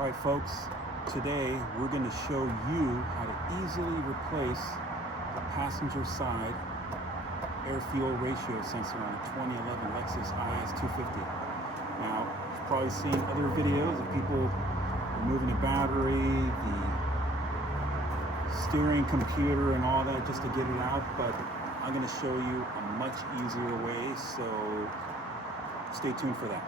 Alright folks, today we're going to show you how to easily replace the passenger side air-fuel ratio sensor on a 2011 Lexus IS 250. Now, you've probably seen other videos of people removing the battery, the steering computer and all that just to get it out, but I'm going to show you a much easier way, so stay tuned for that.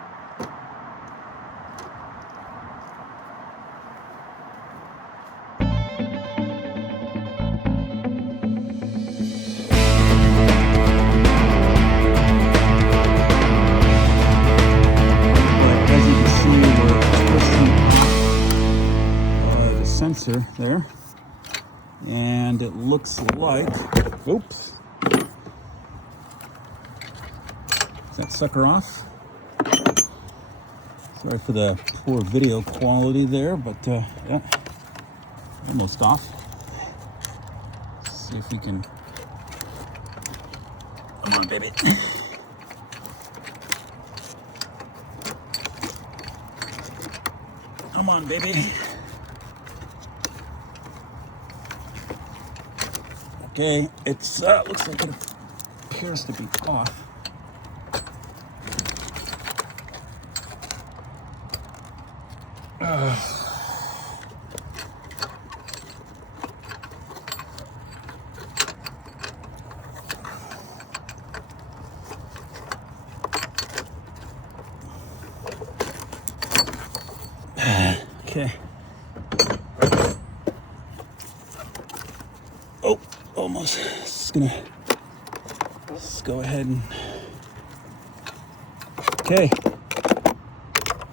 Sensor there, and it looks like, oops, is that sucker off? Sorry for the poor video quality there, but yeah, almost off. Let's see if we can, come on baby. Come on baby. Okay, it's looks like it appears to be off. Okay. Oh, almost. Let's go ahead and, okay.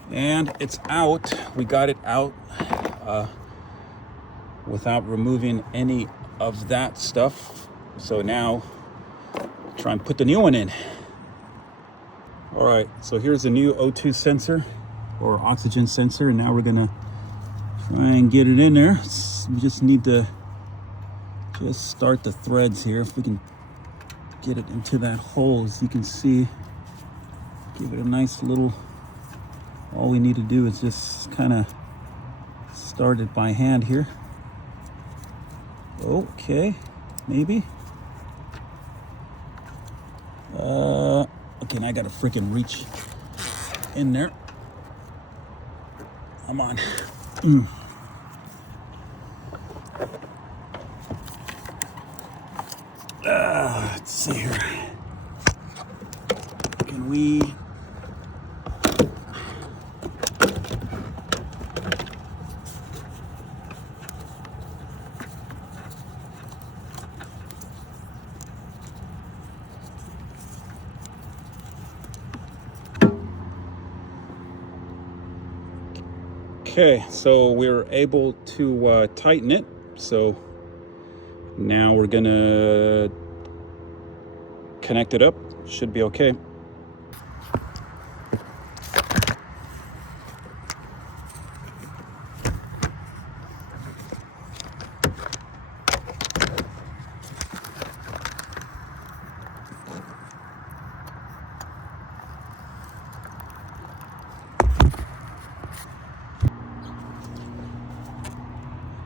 And it's out. We got it out without removing any of that stuff. So now try and put the new one in. All right, so here's the new O2 sensor or oxygen sensor, and now we're gonna try and get it in there. We just need to just start the threads here. If we can get it into that hole, as you can see, give it a nice little, all we need to do is just kind of start it by hand here. Okay, maybe. Okay, now I gotta freaking reach in there. Come on. Let's see here. Can we? Okay, so we're able to tighten it. So now we're gonna connect it up. Should be okay.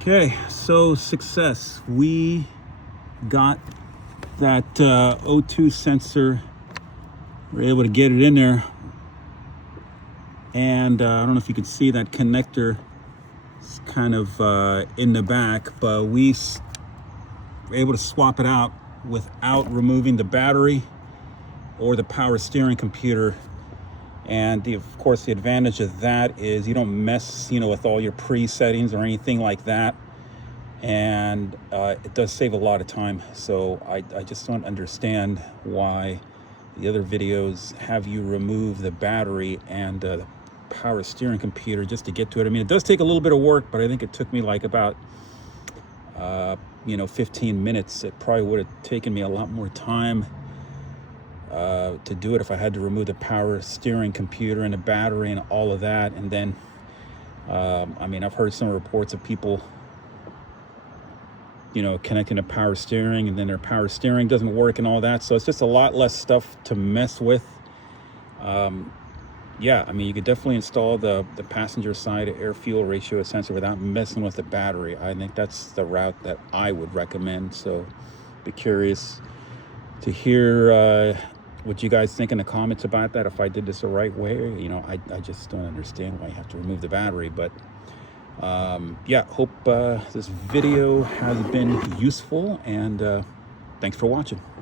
Okay, so success. We got that O2 sensor. We're able to get it in there. And I don't know if you can see that connector is kind of in the back, but we were able to swap it out without removing the battery or the power steering computer. And of course, the advantage of that is you don't mess, with all your pre-settings or anything like that. And it does save a lot of time. So I just don't understand why the other videos have you remove the battery and the power steering computer just to get to it. I mean, it does take a little bit of work, but I think it took me like about 15 minutes. It probably would have taken me a lot more time to do it if I had to remove the power steering computer and the battery and all of that. And then I mean, I've heard some reports of people connecting a power steering and then their power steering doesn't work and all that. So it's just a lot less stuff to mess with. yeah, I mean, you could definitely install the passenger side air fuel ratio sensor without messing with the battery. I think that's the route that I would recommend. So be curious to hear what you guys think in the comments about that. If I did this the right way, you know, I just don't understand why you have to remove the battery. But yeah, hope this video has been useful, and thanks for watching.